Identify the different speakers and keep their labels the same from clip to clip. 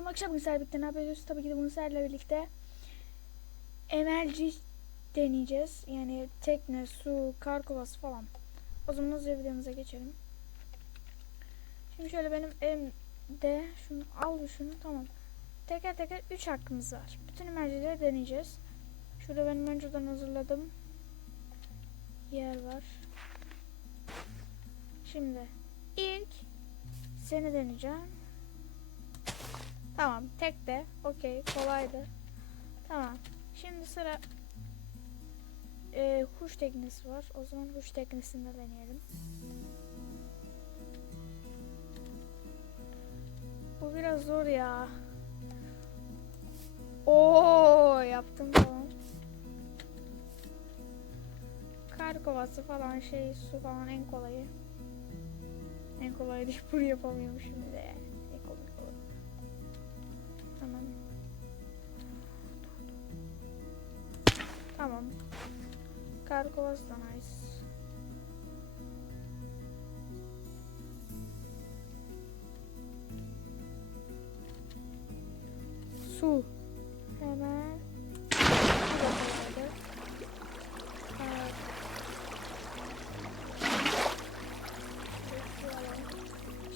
Speaker 1: akşam akşam Mısır birlikte ne yapıyoruz? Tabii ki de Mısır'la birlikte MLG deneyeceğiz. Yani tekne, su, kar kovası falan. O zaman hızlıca videomuza geçelim. Şimdi şöyle benim elimde şunu al şunu tamam. Teker teker 3 hakkımız var. Bütün emercileri deneyeceğiz. Şurada benim önceden hazırladığım yer var. Şimdi ilk seni deneyeceğim. Tamam tek de okey kolaydı. Tamam. Şimdi sıra e, kuş teknesi var. O zaman kuş teknesinde deneyelim. Bu biraz zor ya. Oo yaptım tamam. Kar kovası falan şey su falan en kolayı. En kolayı değil bunu yapamıyormuşum bir de yani. Tamam. Tamam. Kar kovası da nice. Su. Hemen.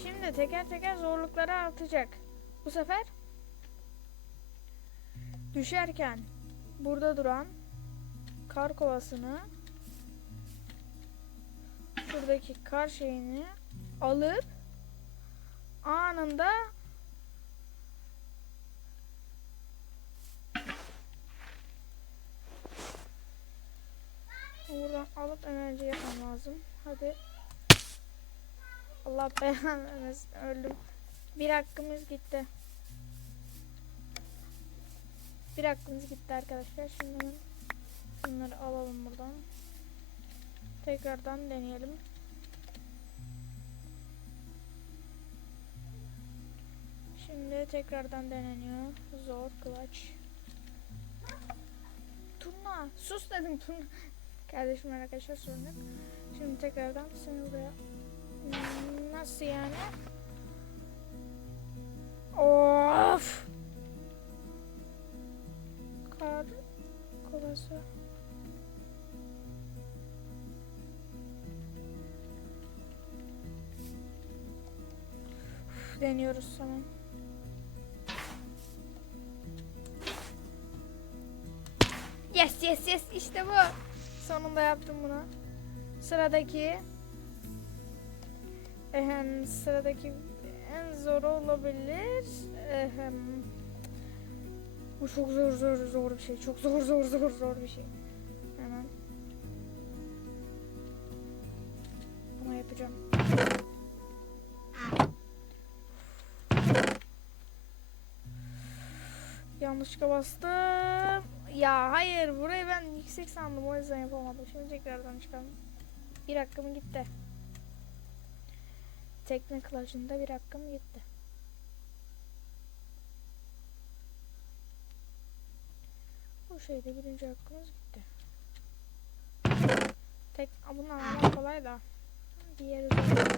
Speaker 1: Şimdi teker teker zorlukları artacak. Bu sefer düşerken burada duran kar kovasını şuradaki kar şeyini alıp anında buradan alıp enerji yapmam lazım. Hadi. Allah belanı vermesin. Öldüm. Bir hakkımız gitti. Bir hakkımız gitti arkadaşlar. Şimdi bunları alalım buradan. Tekrardan deneyelim. Şimdi tekrardan deneniyor. Zor kılaç. Turna. Sus dedim Turna. Kardeşim arkadaşlar sorun yok. Şimdi tekrardan seni buraya. Nasıl yani? Of. Kar kovası. Uf, deniyoruz tamam. Yes yes yes işte bu. Sonunda yaptım bunu. Sıradaki Ehem, sıradaki en zor olabilir. Ehem, bu çok zor zor zor bir şey. Çok zor zor zor zor bir şey. Hemen. Ama yapacağım. Yanlışlıkla bastım. Ya hayır burayı ben yüksek sandım o yüzden yapamadım. Şimdi tekrardan çıkalım. Bir hakkım gitti. Tekne kılıcında bir hakkım gitti. Şeyde birinci hakkımız gitti. Tek bunu anlamak kolay da. Diğer üzerinde.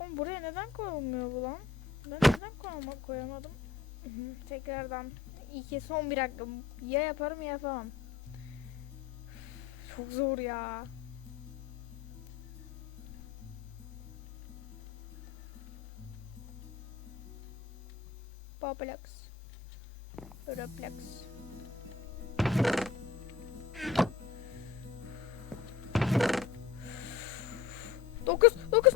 Speaker 1: Oğlum buraya neden koyulmuyor bu lan? Ben neden koyma, koyamadım? Tekrardan iki son bir hakkım. Ya yaparım ya yapamam. Çok zor ya. Roblox. Roblox. Dokuz, dokuz.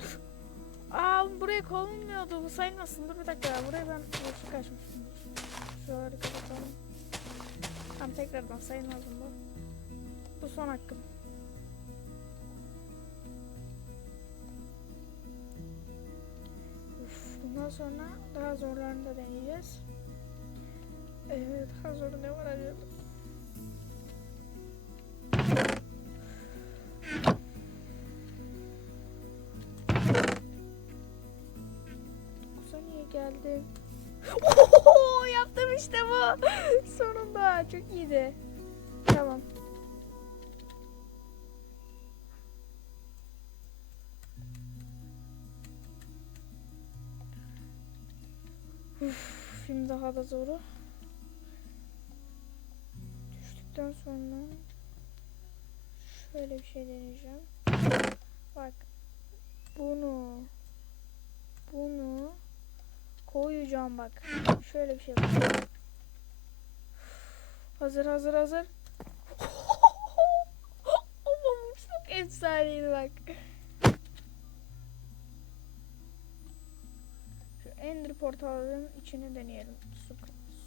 Speaker 1: Aa buraya konulmuyordu. Bu sayılmasın. Dur bir dakika. Buraya ben boşluk açmıştım. Şuraları kapatalım. Tamam tekrardan sayılmaz bu. Bu son hakkım. Uf, bundan sonra daha zorlarını da deneyeceğiz. Ee, daha zoru ne var acaba? Kusa niye geldi? Oho, yaptım işte bu. Sonunda çok iyiydi. Şimdi daha da zoru. Düştükten sonra şöyle bir şey deneyeceğim. Bak. Bunu bunu koyacağım bak. Şöyle bir şey bak. Hazır hazır hazır. Bu çok efsaneydi bak. Ender portalının içini deneyelim. Su.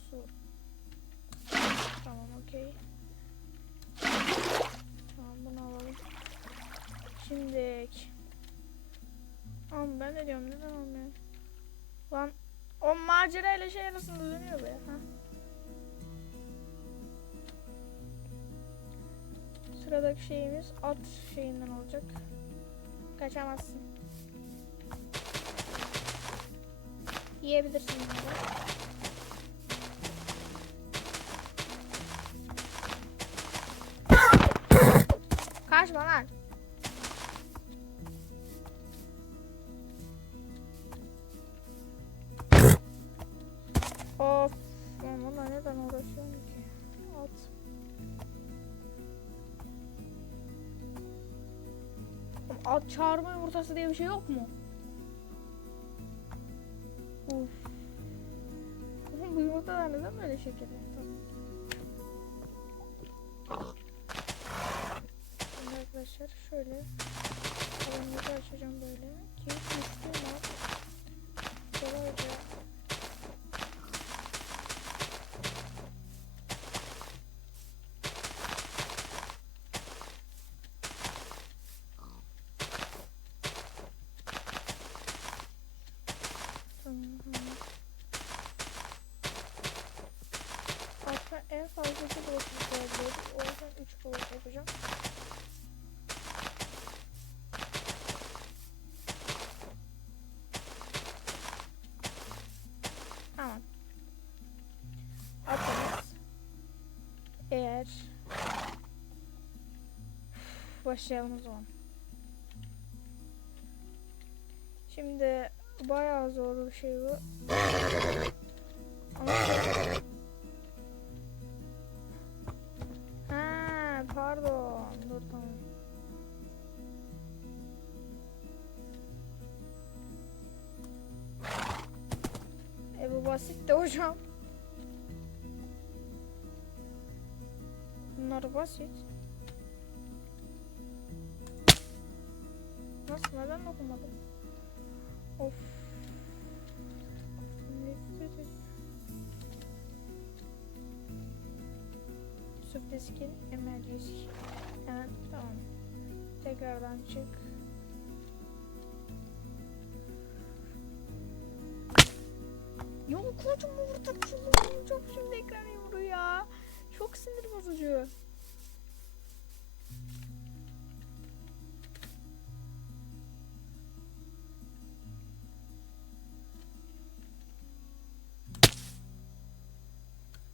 Speaker 1: Su. Tamam okey. Tamam bunu alalım. Şimdi Ama ben de diyorum neden olmuyor? Lan o macera ile şey arasında dönüyor be. Ha? Sıradaki şeyimiz at şeyinden olacak. Kaçamazsın. Yiyebilirsin bunları. Kaçma lan. Of. Lan valla neden uğraşıyorum ki? At. At çağırma yumurtası diye bir şey yok mu? Neden böyle şekilde? Şimdi arkadaşlar şöyle alanımızı açacağım böyle ki düştüğüm yapacağım. Tamam. Atımız. Eğer başlayalım o zaman. Şimdi bayağı zor bir şey bu. Ama basit de hocam. Bunlar basit. Nasıl neden okumadım? Of. Nefret et- Sürpriz skin emergency. Hemen tamam. Tekrardan çık. Yok hocam orta çok şimdi ekran yumruğu ya. Çok sinir bozucu.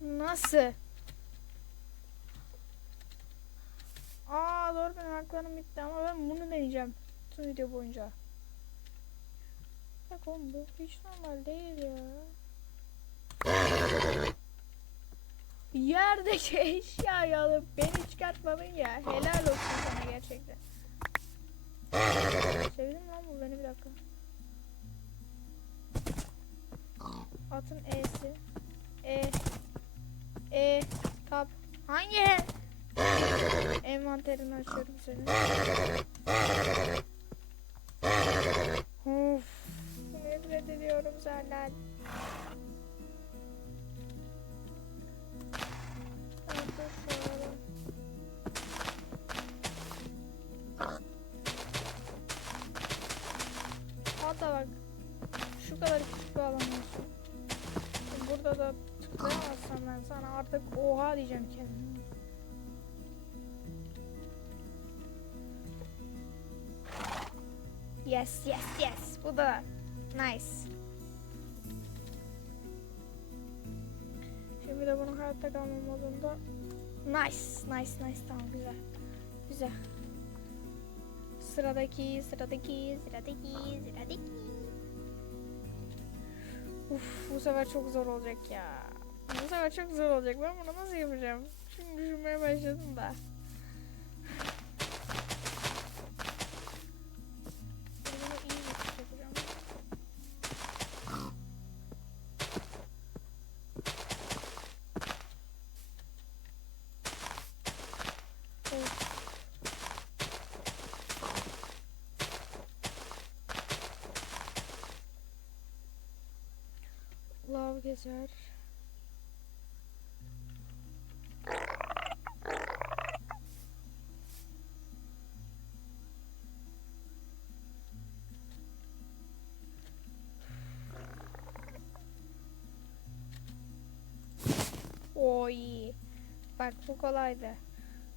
Speaker 1: Nasıl? Aa doğru benim haklarım bitti ama ben bunu deneyeceğim. Tüm video boyunca. Bak oğlum bu hiç normal değil ya. Yerdeki eşyayı alıp beni çıkartmadın ya. Helal olsun sana gerçekten. Sevdim lan bu beni bir dakika. Atın E'si. E. E. Tap. Hangi? Envanterini açıyorum senin. Of. Nefret ediyorum senden. Artık oha diyeceğim kendime. Yes, yes, yes. Bu da nice. Şimdi de bunu hayatta kalma modunda nice, nice, nice. Tamam güzel. Güzel. Sıradaki, sıradaki, sıradaki, sıradaki. Uf bu sefer çok zor olacak ya. Bu sefer çok zor olacak. Ben bunu nasıl yapacağım? Şimdi düşünmeye başladım da. Lav gezer. Oy. Bak bu kolaydı.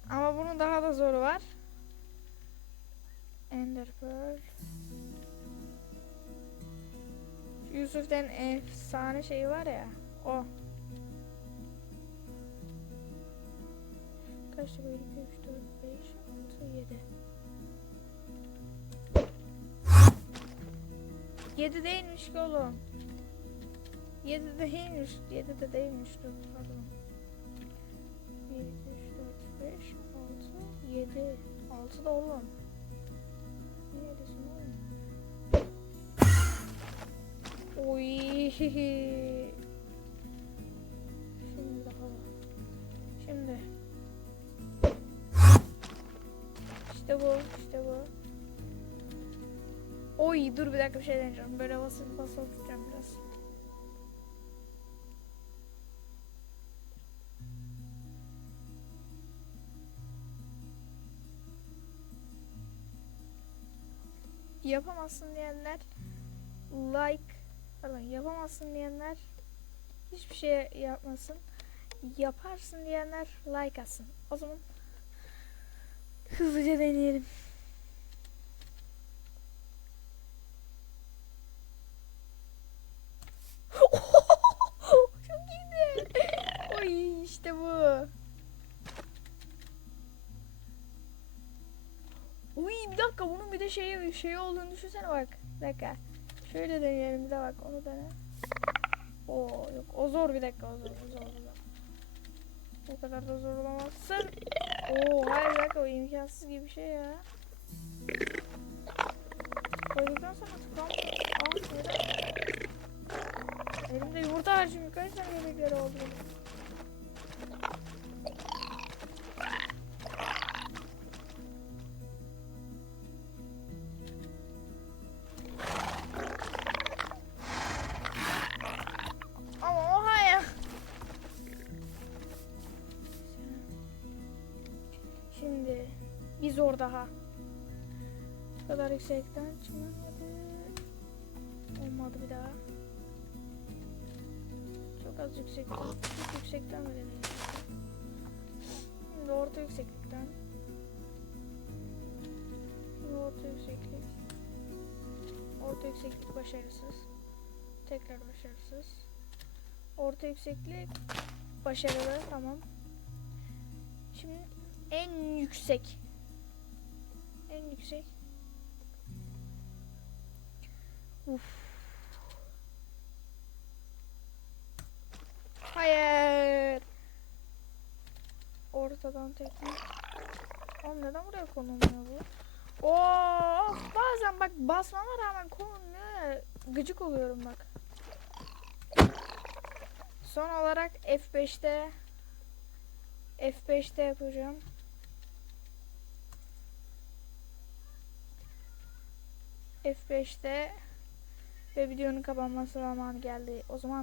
Speaker 1: Ama bunun daha da zoru var. Ender Pearl. Yusuf'ten efsane şeyi var ya. O. Kaçtı böyle? 2, 3, 4, 5, 6, 7. 7 değilmiş ki oğlum. 7 değilmiş. 7 de değilmiş. Dur pardon. 6, 7. 6 da oğlum. Niye 7'sin oğlum? Oy. Şimdi daha. Şimdi. İşte bu, işte bu. Oy dur bir dakika bir şey deneyeceğim. Böyle basıp basıp tutacağım biraz. Yapamazsın diyenler like pardon yapamazsın diyenler hiçbir şey yapmasın. Yaparsın diyenler like atsın. O zaman hızlıca deneyelim. Çok iyiydi. Oy işte bu. Dakika bunun bir de şeyi şey olduğunu düşünsene bak. Bir dakika. Şöyle deneyelim bir de bak onu dene. Oo yok o zor bir dakika o zor o zor. O zor. O kadar da zor olamazsın. Oo hayır bir dakika o imkansız gibi bir şey ya. Koyduktan sonra tıklam. Aa neden? Elimde yumurta var şimdi kaç tane yemekleri oldu? Zor daha. Bu kadar yüksekten çıkmadı. Olmadı bir daha. Çok az yüksekten. Çok yüksekten mi deneyim? Şimdi orta yükseklikten. Şimdi orta yükseklik. Orta yükseklik başarısız. Tekrar başarısız. Orta yükseklik başarılı tamam. Şimdi en yüksek. Yüksek. Uf. Hayır. Ortadan tekrar. Oğlum neden buraya konulmuyor bu? Oo, bazen bak basmama rağmen konulmuyor. Gıcık oluyorum bak. Son olarak F5'te F5'te yapacağım. F5'te ve videonun kapanması zamanı geldi. O zaman